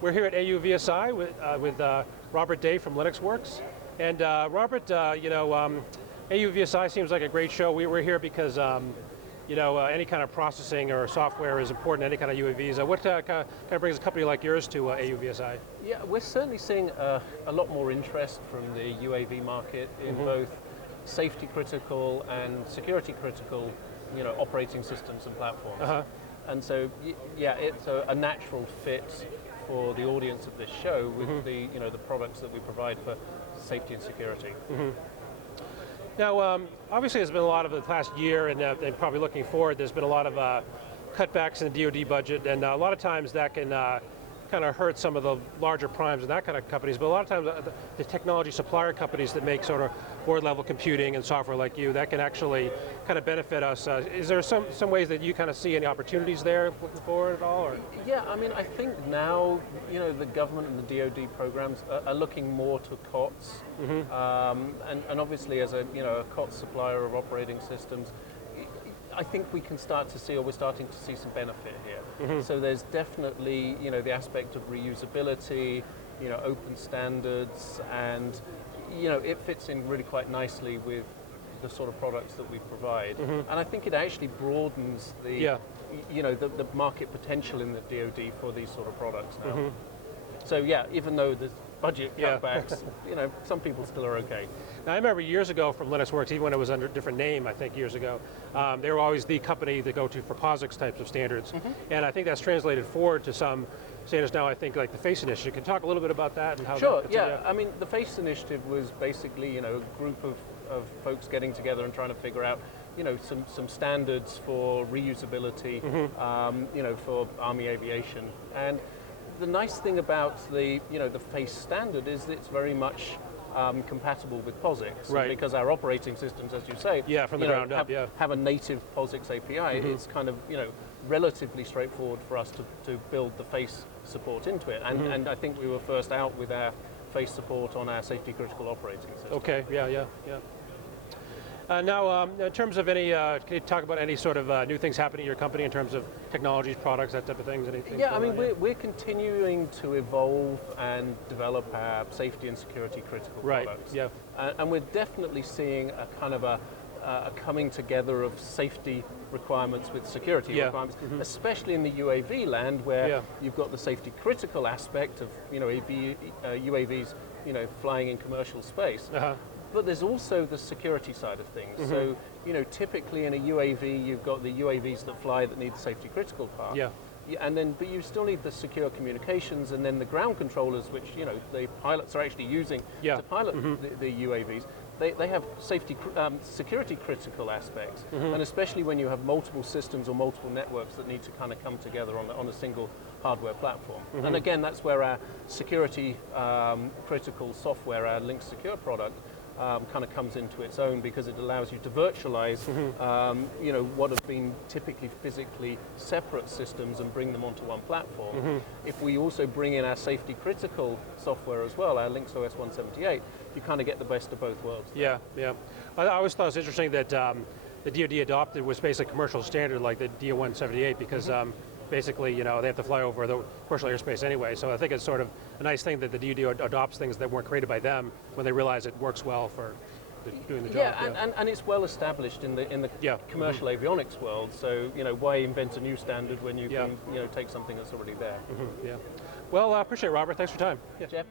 We're here at AUVSI with Robert Day from LynuxWorks. And Robert, AUVSI seems like a great show. We're here because any kind of processing or software is important, any kind of UAVs. What kind of brings a company like yours to AUVSI? Yeah, we're certainly seeing a lot more interest from the UAV market in both safety critical and security critical operating systems and platforms. And so, yeah, it's a natural fit for the audience of this show with the products that we provide for safety and security. Now, obviously there's been a lot of the past year, and probably looking forward, there's been a lot of cutbacks in the DoD budget, and a lot of times that can kind of hurt some of the larger primes and that kind of companies, but a lot of times the technology supplier companies that make sort of board level computing and software like you, that can actually kind of benefit us. Is there some ways that you kind of see any opportunities there looking forward at all? Or? Yeah, I mean, I think now, the government and the DoD programs are looking more to COTS, and obviously as a COTS supplier of operating systems, I think we can start to see, or we're starting to see some benefit here. So there's definitely, the aspect of reusability, open standards, and it fits in really quite nicely with the sort of products that we provide. And I think it actually broadens the, the market potential in the DoD for these sort of products now. So yeah, even though there's budget cutbacks, some people still are okay. Now I remember years ago from LynuxWorks, even when it was under a different name, I think years ago, they were always the company to go to for POSIX types of standards. And I think that's translated forward to some standards now, I think, like the FACE initiative. Can you talk a little bit about that and how Sure, yeah. I mean, the FACE initiative was basically, a group of folks getting together and trying to figure out some standards for reusability, for Army aviation. And the nice thing about the FACE standard is that it's very much compatible with POSIX, right? Because our operating systems, as you say, from the ground up, have a native POSIX API. It's kind of relatively straightforward for us to build the FACE support into it, and I think we were first out with our FACE support on our safety critical operating system. Okay, yeah. Now, in terms of any, can you talk about any sort of new things happening in your company in terms of technologies, products, that type of things? Anything? Yeah, I mean, we're continuing to evolve and develop our safety and security critical products. Yeah. And we're definitely seeing a kind of a coming together of safety requirements with security requirements, especially in the UAV land where you've got the safety critical aspect of UAVs flying in commercial space. But there's also the security side of things. So, typically in a UAV, you've got the UAVs that fly that need the safety critical part. But you still need the secure communications, and then the ground controllers, which the pilots are actually using to pilot the UAVs. They have security critical aspects, and especially when you have multiple systems or multiple networks that need to kind of come together on a single hardware platform. And again, that's where our security critical software, our Lynx Secure product, kind of comes into its own, because it allows you to virtualize, what have been typically physically separate systems and bring them onto one platform. If we also bring in our safety critical software as well, our Lynx OS 178, you kind of get the best of both worlds. Yeah. I always thought it was interesting that the DoD adopted was basically commercial standard like the DO 178 because basically, they have to fly over the commercial airspace anyway. So I think it's sort of a nice thing that the DoD adopts things that weren't created by them when they realize it works well for doing the job. And it's well established in the commercial avionics world. So why invent a new standard when you can take something that's already there? Well, I appreciate it, Robert. Thanks for your time. Jeff.